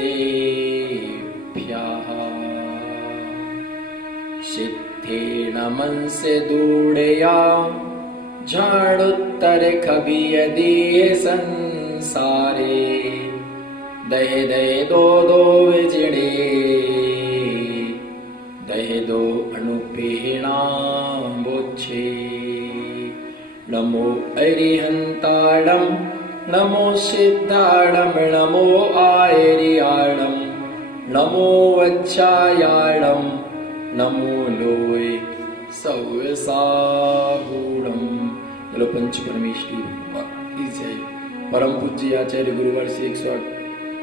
देभ्यः सिद्धेन मनसे दूढया झाड़ुत्तर कबिय देह संसारे दहे दहे दो दो विजड़े दहे दो अणुपेणा बोच्छे नमो अरिहंताणं नमो सिद्धाणं नमो आयरियाणं नमो वच्छायाणं नमो लोय सौसाहूणं। चलो पंच परमेश्वरी की जय। परम पूज्य आचार्य गुरुवर से 108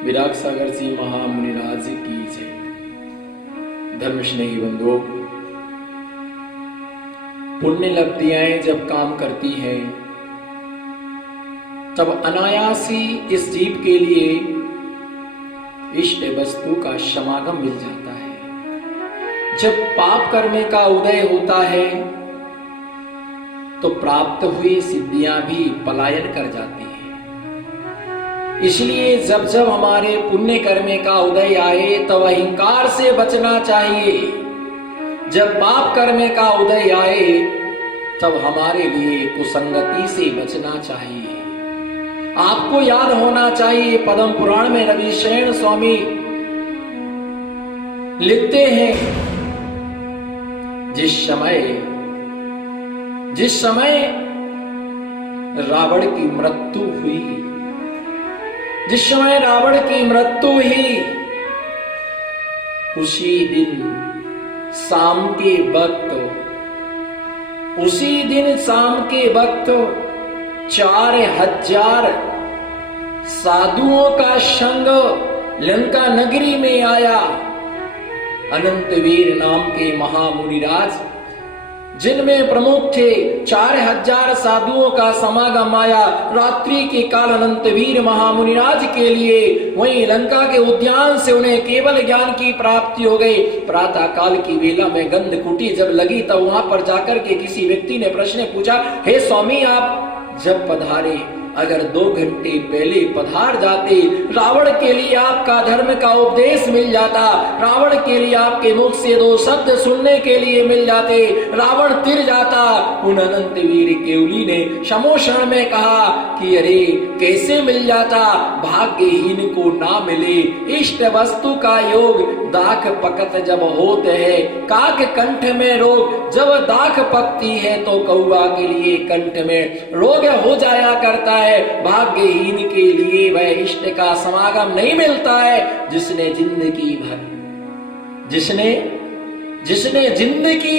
विराग सागर सिंह महामुनिराज की जय। धर्म स्नेही बंधुओं, पुण्य लब्धियां जब काम करती हैं तब अनायास ही इस जीव के लिए इष्ट वस्तु का समागम मिल जाता है। जब पाप कर्म का उदय होता है तो प्राप्त हुई सिद्धियां भी पलायन कर जाती हैं। इसलिए जब जब हमारे पुण्य कर्म का उदय आए तब अहंकार से बचना चाहिए। जब पाप कर्म का उदय आए तब हमारे लिए कुसंगति से बचना चाहिए। आपको याद होना चाहिए, पद्म पुराण में रवि शरण स्वामी लिखते हैं, जिस समय रावण की मृत्यु हुई, जिस समय रावण की मृत्यु हुई उसी दिन शाम के वक्त 4000 साधुओं का संग लंका नगरी में आया। अनंतवीर नाम के महामुनिराज जिनमें प्रमुख थे, 4000 साधुओं का समागम आया। रात्रि के काल अनंतवीर महामुनिराज के लिए वहीं लंका के उद्यान से उन्हें केवल ज्ञान की प्राप्ति हो गई। प्रातः काल की वेला में गंध कुटी जब लगी तब वहां पर जाकर के किसी व्यक्ति ने प्रश्न पूछा, हे स्वामी, आप जब पधारे, अगर 2 घंटे पहले पधार जाते, रावण के लिए आपका धर्म का उपदेश मिल जाता, रावण के लिए आपके मुख से 2 शब्द सुनने के लिए मिल जाते, रावण तिर जाता। उन अनंतवीर केवली ने समोषण में कहा कि अरे कैसे मिल जाता, भाग्यहीन को ना मिले। इष्ट वस्तु का योग दाख पकत जब होते है, काक कंठ में रोग जब दाख पकती है तो कौवा के लिए कंठ में रोग हो जाया करता है। भाग्यहीन के लिए वह इष्ट का समागम नहीं मिलता है जिसने जिंदगी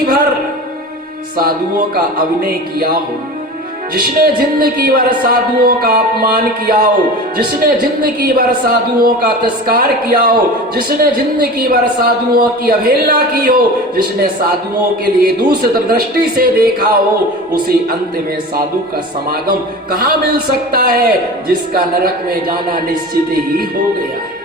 भर साधुओं का अभिनय किया हो, जिसने जिंदगी भर साधुओं का अपमान किया हो, जिसने जिंदगी भर साधुओं का तिरस्कार किया हो, जिसने जिंदगी भर साधुओं की अवहेलना की हो, जिसने साधुओं के लिए दूसरी दृष्टि से देखा हो, उसे अंत में साधु का समागम कहां मिल सकता है? जिसका नरक में जाना निश्चित ही हो गया है,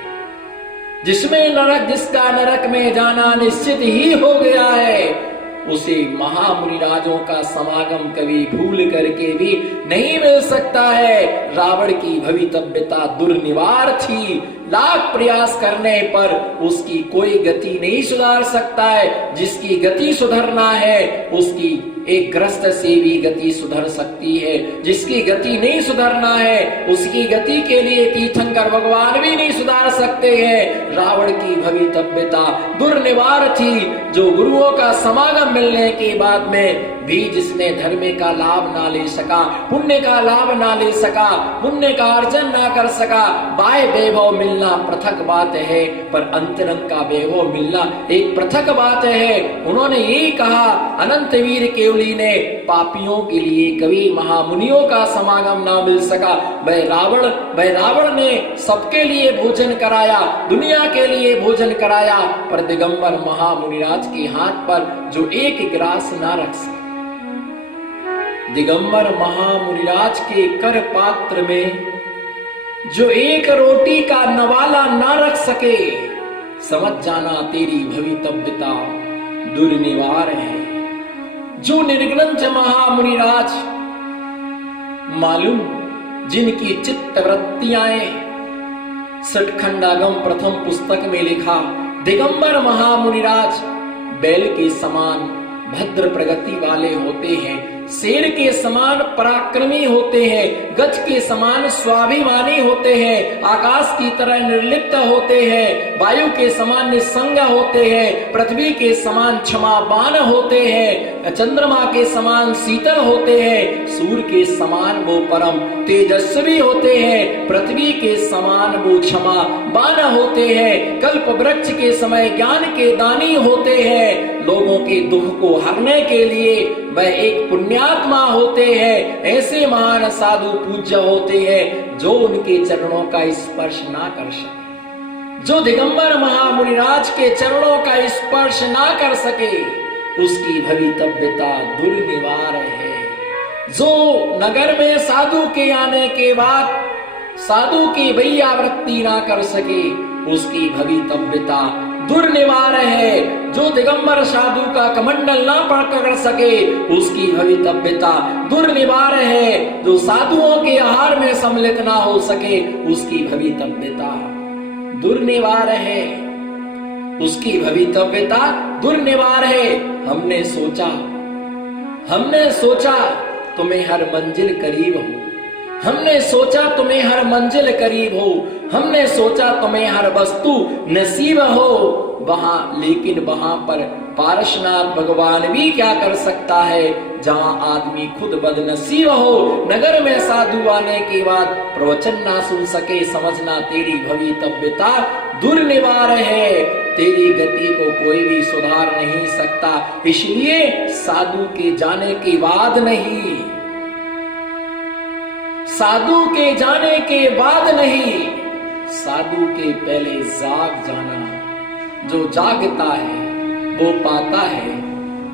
जिसका नरक में जाना निश्चित ही हो गया है, उसे महामुनिराजों का समागम कभी भूल करके भी नहीं मिल सकता है। रावण की भवितव्यता दुर्निवार थी, लाख प्रयास करने पर उसकी कोई गति नहीं सुधार सकता है। जिसकी गति सुधरना है उसकी एक ग्रस्त से भी गति सुधर सकती है, जिसकी गति नहीं सुधरना है उसकी गति के लिए तीर्थंकर भगवान भी नहीं सुधार सकते हैं। रावण की भवितव्यता दुर्निवार थी, जो गुरुओं का समागम मिलने के बाद में भी जिसने धर्म का लाभ ना ले सका, पुण्य का लाभ ना ले सका, पुण्य का अर्जन ना कर सका। बाह्य वैभव मिलना पृथक बात है, पर अंतरंग का वैभव मिलना एक पृथक बात है। उन्होंने यही कहा, अनंतवीर केवली ने, पापियों के लिए कभी महामुनियों का समागम ना मिल सका। वह रावण ने सबके लिए भोजन कराया, दुनिया के लिए भोजन कराया, पर दिगंबर महामुनिराज के हाथ पर जो एक गिलास ना रख सका, दिगंबर महामुनिराज के कर पात्र में जो एक रोटी का नवाला ना रख सके, समझ जाना तेरी भवितव्यता दुर्निवार है। जो निर्ग्रंथ महामुनिराज मालूम, जिनकी चित्त वृत्तियां सठखंडागम प्रथम पुस्तक में लिखा, दिगंबर महामुनिराज बैल के समान भद्र प्रगति वाले होते हैं, शेर के समान पराक्रमी होते हैं, गज के समान स्वाभिमानी होते हैं, आकाश की तरह निर्लिप्त होते हैं, वायु के समान निस्संग होते हैं, पृथ्वी के समान क्षमावान होते हैं, चंद्रमा के समान शीतल होते हैं, सूर्य के समान वो परम तेजस्वी होते हैं, पृथ्वी के समान वो क्षमावान होते हैं, कल्प वृक्ष के समय ज्ञान के दानी होते हैं, लोगों के दुख को हरने के लिए वह एक पुण्यात्मा होते हैं। ऐसे महान साधु पूज्य होते हैं जो उनके चरणों का स्पर्श ना कर सके। जो दिगंबर महामुनिराज के चरणों का स्पर्श ना कर सके उसकी भवितव्यता दुर्निवार है। जो नगर में साधु के आने के बाद साधु की वैयावृत्ति ना कर सके उसकी भवितव्यता दुर्निवार है। जो दिगंबर साधु का कमंडल ना पकड़ सके उसकी भवितव्यता दुर्निवार है। जो साधुओं के आहार में सम्मिलित ना हो सके उसकी भवितव्यता दुर्निवार है। उसकी भवितव्यता दुर्निवार है। हमने सोचा तुम्हें हर मंजिल करीब हो, हमने सोचा तुम्हें हर मंजिल करीब हो, हमने सोचा तुम्हें हर वस्तु नसीब हो वहां, लेकिन वहां पर पारसनाथ भगवान भी क्या कर सकता है जहां आदमी खुद बदनसीब हो। नगर में साधु आने के बाद प्रवचन ना सुन सके, समझना तेरी भवितव्यता दुर्निवार है। तेरी गति को कोई भी सुधार नहीं सकता, इसलिए साधु के जाने के बाद नहीं, साधु के जाने के बाद नहीं, साधु के पहले जाग जाना। जो जागता है वो पाता है,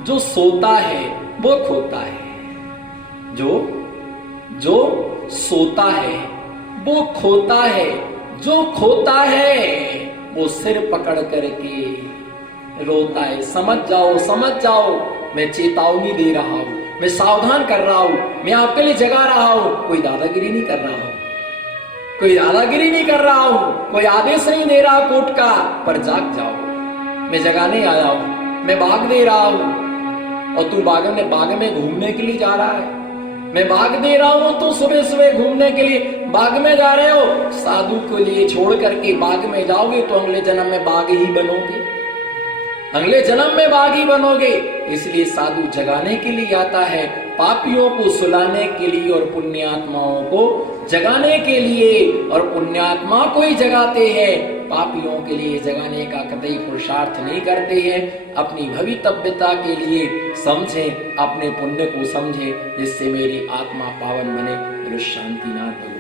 जो सोता है वो खोता है। जो सोता है वो खोता है, जो खोता है वो सिर पकड़ करके रोता है। समझ जाओ, मैं चेतावनी दे रहा हूं, मैं सावधान कर रहा हूं, मैं आपके लिए जगा रहा हूं। कोई दादागिरी नहीं कर रहा हूं, कोई आदेश नहीं दे रहा कोर्ट का, पर जाग जाओ। मैं जगाने आया हूं, मैं भाग दे रहा हूं और तू बाग में घूमने के लिए जा रहा है। मैं भाग दे रहा हूं, तो सुबह सुबह घूमने के लिए बाग में जा रहे हो। साधु के लिए छोड़ करके बाग में जाओगे तो अगले जन्म में बाघ ही बनोगे, अगले जन्म में बाघ ही बनोगे। इसलिए साधु जगाने के लिए आता है, पापियों को सुलाने के लिए और पुण्यात्माओं को जगाने के लिए। और पुण्यात्मा को ही जगाते हैं, पापियों के लिए जगाने का कतई पुरुषार्थ नहीं करते हैं। अपनी भवितव्यता के लिए समझें, अपने पुण्य को समझें, जिससे मेरी आत्मा पावन बने। शांतिनाथ भगवान।